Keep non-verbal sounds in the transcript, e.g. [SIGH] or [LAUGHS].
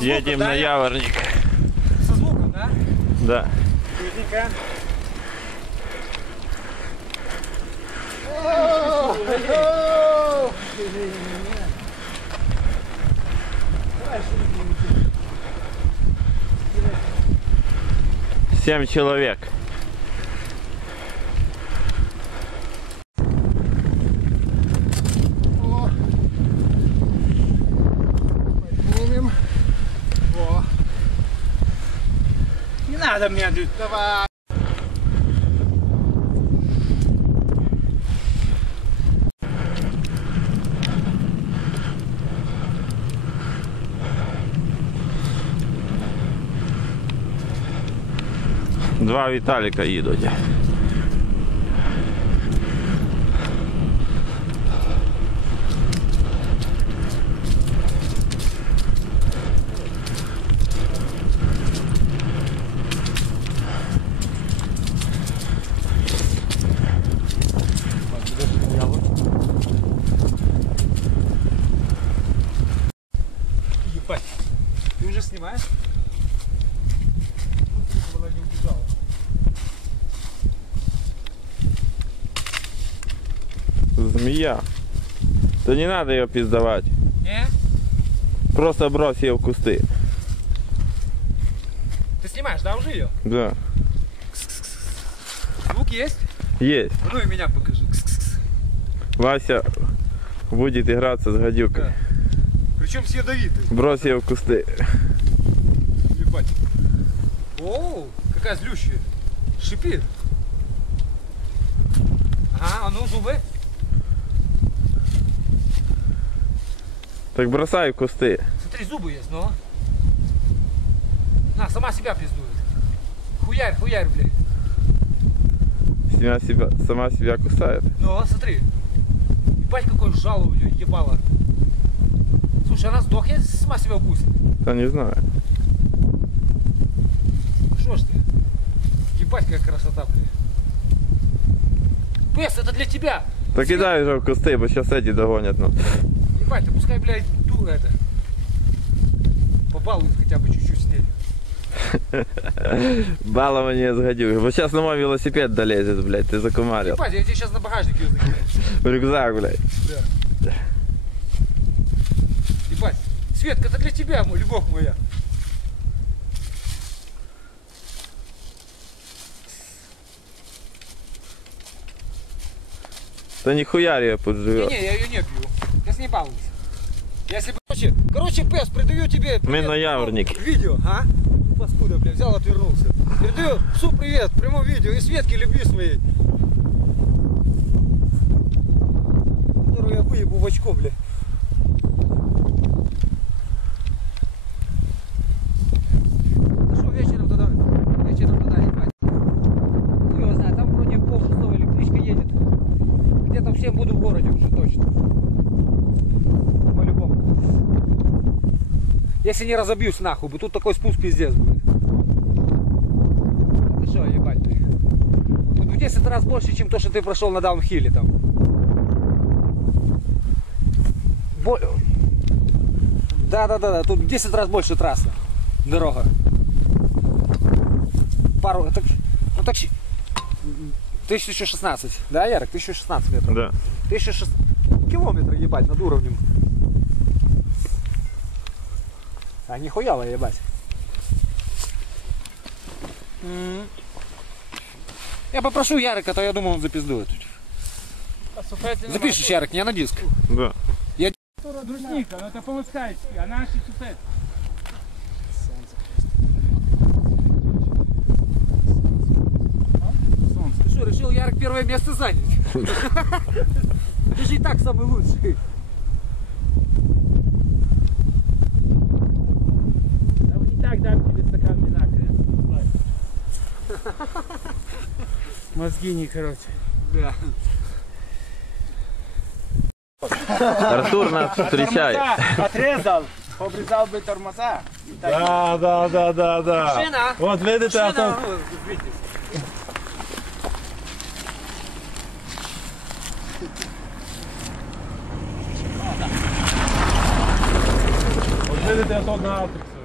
звуком, Едем да, на я- Яворник. Со звуком, да? Да. Быстренько. Семь человек. надо мне тут. давай. Два Віталіка їдуть. Снимаешь? Ну, она не убежала. Змея. Да не надо ее пиздовать. Не? Просто брось ее в кусты. Ты снимаешь, да, уже ее? Да. Звук есть? Есть. Ну и меня покажи. Вася будет играться с гадюкой. Да. Причем с ядовитой. Брось ее в кусты. Оу, какая злющая. Шипит. Ага, а ну зубы. Так бросай кусты. Смотри, зубы есть, но. На, сама себя пиздует. Хуярь, хуярь, блядь. Сама себя, сама себя кусает. Ну, смотри. Ебать, какой жало у нее ебало. Слушай, она сдохнет, сама себя укусит. Да не знаю. Что ж ты? Ебать, какая красота, блядь. Пес, это для тебя. Так кидай уже в кусты, бо сейчас эти догонят нас. Ебать, ты пускай, блядь, дура это. Побалует хотя бы чуть-чуть с ней. [LAUGHS] Балование с гадюкой. Бо сейчас на мой велосипед долезет, блядь, ты закумарил. Ебать, я тебе сейчас на багажник ее закину. [LAUGHS] В рюкзак, блядь. Да. Ебать. Светка, это для тебя, мой, любовь моя. Да нихуя ее подживет. Не-не, я ее не пью. Я с ней балуюсь. Я если бы... Короче, короче, пес, придаю тебе... Мы на Яворнике. Видео, а? Паскуда, бля, взял, отвернулся. Передаю псу привет, прямом видео. И Светке любви своей. Которую я выебу в очко, бля. Всем буду в городе уже точно. По-любому. Если не разобьюсь нахуй, бы тут такой спуск пиздец будет. Ты что, ебать ты? Тут в 10 раз больше, чем то, что ты прошел на даунхилле там. Бо- Да, да, да, да, тут в 10 раз больше трасса. Дорога. Пару, так, ну так, 1016, да, Ярик, 1016 метров. Да. 1600 километров, ебать, над уровнем. А нихуя ебать. М. Я попрошу Ярика, то я думаю, он запиздует. Запишешь, Ярик, не на диск. Да. Брусника, но это по-москальски, а наши супет. Ты что, решил Ярик первое место занять? [LAUGHS] Ты же и так самый лучший. И так дам тебе стакан вина, [LAUGHS] Мозги не короче. Да. Артур нас встречает. Отрезал, обрезал бы тормоза. Да, да, да, да, да. Машина. Вот видите, а Машина, то... ну, видите. От видите, а то на